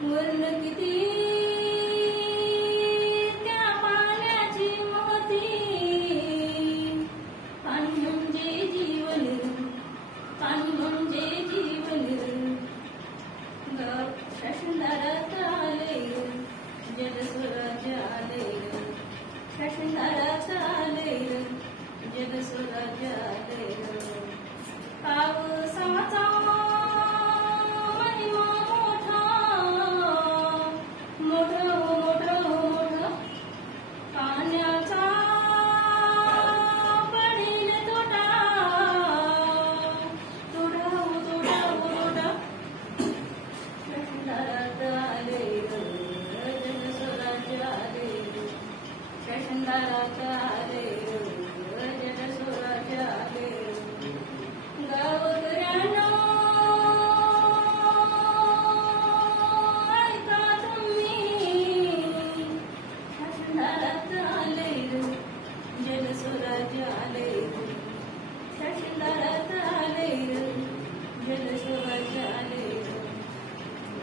मरण किती त्या पाण्याची महती पाणी म्हणजे जीवन पाणी म्हणजे जीवन शासनदारात आले जनस्वराज्य आले शासनदारात आले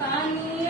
阿姨。